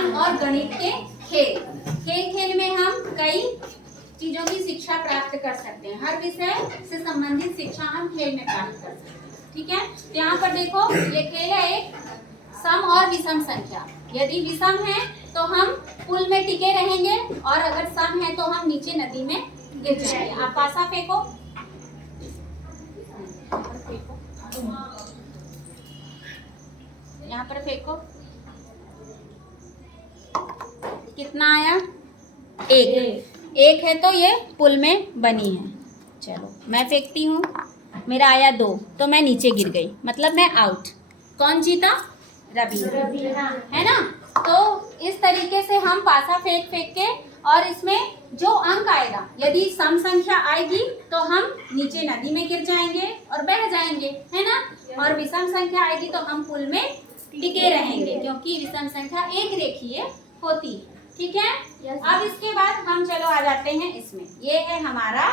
विज्ञान और गणित के खेल। खेल में हम कई चीजों की शिक्षा प्राप्त कर सकते हैं। हर विषय से संबंधित शिक्षा हम खेल में प्राप्त कर सकते हैं। ठीक है, तो यहाँ पर देखो ये खेल है एक सम और विषम संख्या। यदि विषम है तो हम पुल में टिके रहेंगे और अगर सम है तो हम नीचे नदी में गिर जाएंगे। आप पासा फेंको, यहाँ पर फेंको। कितना आया? एक है तो ये पुल में बनी है। चलो मैं फेंकती हूँ, मेरा आया 2 तो मैं नीचे गिर गई, मतलब मैं आउट। कौन जीता? रबीना, है ना। तो इस तरीके से हम पासा फेंक के और इसमें जो अंक आएगा, यदि सम संख्या आएगी तो हम नीचे नदी में गिर जाएंगे और बह जाएंगे, है ना। और विषम संख्या आएगी तो हम पुल में टिके रहेंगे, क्योंकि विषम संख्या एक रेखीय होती है। ठीक है, अब इसके बाद हम चलो आ जाते हैं इसमें। ये है हमारा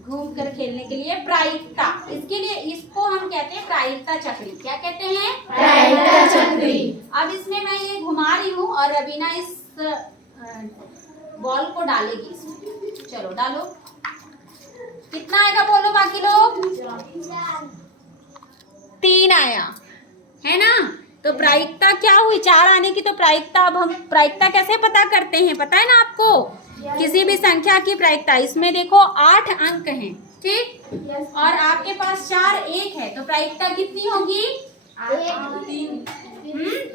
घूम कर खेलने के लिए प्रायिकता। इसके लिए इसको हम कहते हैं प्रायिकता चक्री। क्या कहते हैं? प्रायिकता चक्री। अब इसमें मैं ये घुमा रही हूँ और रबीना इस बॉल को डालेगी इसमें। चलो डालो। कितना आएगा बोलो बाकी लोग? 3 आया, है ना। तो प्रायिकता क्या हुई? 4 आने की तो प्रायिकता। अब हम प्रायिकता कैसे पता करते हैं, पता है ना आपको? किसी भी संख्या की प्रायिकता, इसमें देखो 8 अंक हैं, ठीक, और आपके पास 4 1 है, तो प्रायिकता कितनी होगी?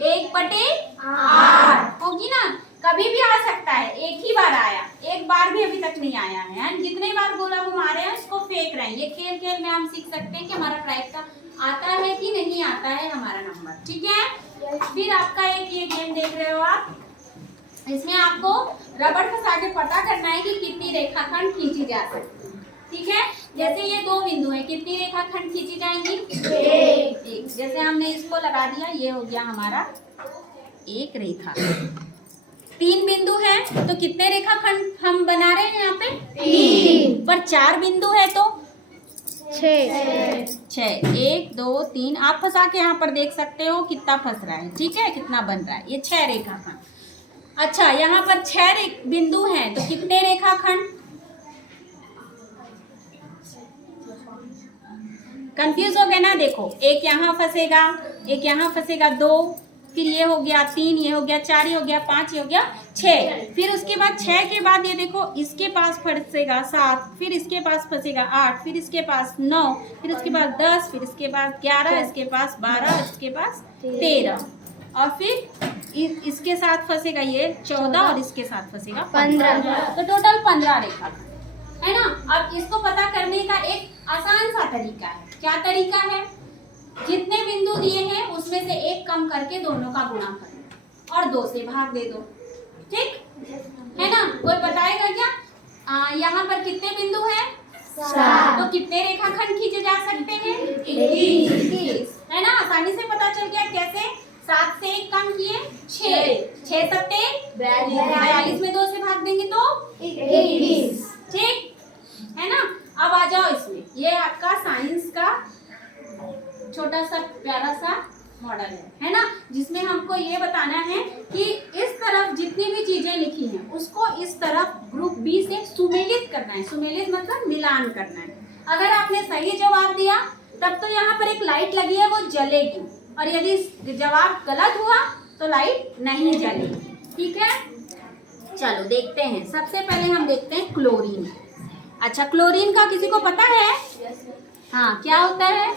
1/8 होगी ना। कभी भी आ सकता है, एक ही बार आया, एक बार भी अभी तक नहीं आया है। जितने बार गोला घुमा रहे हैं उसको फेंक रहे हैं। ये खेल में हम सीख सकते हैं कि हमारा प्रायिकता आता है कि नहीं आता है हमारा नंबर। ठीक है, फिर आपका एक ये गेम देख रहे हो आप, इसमें आपको रबड़ फंसा के पता करना है कि कितनी रेखाखंड खींची जा सकती है। ठीक है, जैसे ये 2 बिंदु है, कितनी रेखाखंड खींची जाएंगी? एक। जैसे हमने इसको लगा दिया, ये हो गया हमारा एक रेखा। 3 बिंदु है तो कितने रेखाखंड हम बना रहे हैं यहाँ पे? 3। पर 4 बिंदु है तो 6। 1 2 3 आप फंसा के यहाँ पर देख सकते हो कितना फंस रहा है। ठीक है, कितना बन रहा है? ये 6 रेखाखंड। अच्छा, यहाँ पर 6 बिंदु हैं तो कितने रेखाखंड? कंफ्यूज हो गए ना। देखो, एक यहाँ फंसेगा, एक यहाँ फंसेगा, 2, फिर ये हो गया 3, ये हो गया 4, ये हो गया 5, ये हो गया 6। फिर उसके बाद 6 के बाद ये देखो इसके पास फंसेगा 7, फिर इसके पास फंसेगा 8, फिर इसके पास 9, फिर उसके बाद 10, फिर इसके पास 11, इसके पास 12, इसके पास 13, और फिर इसके साथ फंसेगा ये 14 और इसके साथ फंसेगा 15। तो टोटल 15 रेखा है ना। अब इसको पता करने का एक आसान सा तरीका है। क्या तरीका है? जितने बिंदु दिए हैं उसमें से एक कम करके दोनों का गुणा करो और 2 से भाग दे दो। ठीक है ना। कोई बताएगा क्या? यहाँ पर कितने बिंदु हैं? 7। तो कितने रेखाखंड खींचे जा सकते हैं? 21, है ना। आसानी से पता चल गया। कैसे? 7 से 1 कम किए 6, 6 सत्ते 42 में 2 से भाग देंगे तो 21। ठीक है ना। अब आ जाओ इसमें, ये आपका साइंस का छोटा सा प्यारा सा मॉडल है ना, जिसमें हमको ये बताना है कि इस तरफ जितनी भी चीजें लिखी हैं उसको इस तरफ ग्रुप बी से सुमेलित करना है। सुमेलित मतलब मिलान करना है। अगर आपने सही जवाब दिया तब तो यहाँ पर एक लाइट लगी है वो जलेगी, और यदि जवाब गलत हुआ तो लाइट नहीं जलेगी। ठीक है, चलो देखते हैं। सबसे पहले हम देखते हैं क्लोरीन। अच्छा, क्लोरीन का किसी को पता है? हाँ, क्या होता है?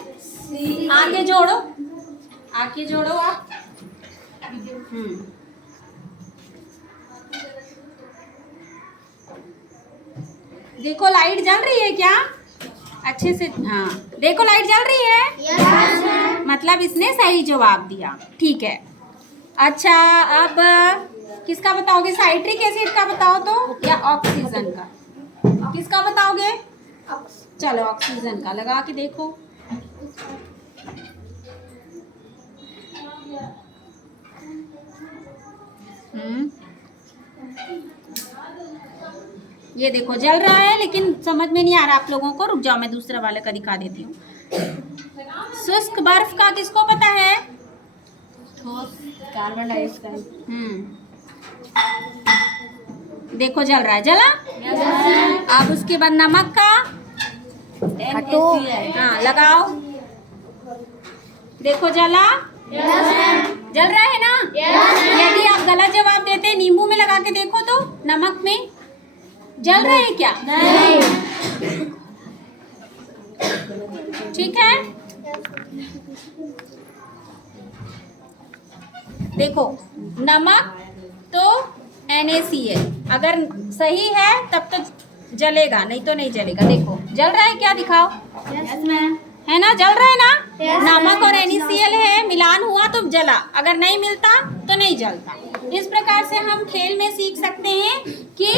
आगे जोड़ो, आगे जोड़ो आप। देखो लाइट जल रही है क्या? अच्छे से, हाँ देखो लाइट जल रही है। मतलब इसने सही जवाब दिया। ठीक है। अच्छा, अब किसका बताओगे? साइट्रिक एसिड का बताओ तो, या ऑक्सीजन का? किसका बताओगे? चलो ऑक्सीजन का लगा के देखो। ये देखो जल रहा है, लेकिन समझ में नहीं आ रहा आप लोगों को। रुक जाओ, मैं दूसरा वाले का दिखा देती हूँ। शुष्क बर्फ का किसको पता है? Carbon dioxide. देखो जल रहा है, जला। अब उसके बाद नमक का हटो। हाँ लगाओ, देखो जला। जल रहा है ना? यदि आप गलत जवाब देते नींबू में लगा के देखो तो, नमक में जल रहा है क्या? नहीं। ठीक है, देखो नमक तो NaCl, अगर सही है तब तो जलेगा, नहीं तो नहीं जलेगा। देखो जल रहा है क्या, दिखाओ। Yes ma'am. है ना, जल रहा है ना? Yes, नमक और NaCl है, मिलान हुआ तो जला, अगर नहीं मिलता तो नहीं जलता। इस प्रकार से हम खेल में सीख सकते हैं कि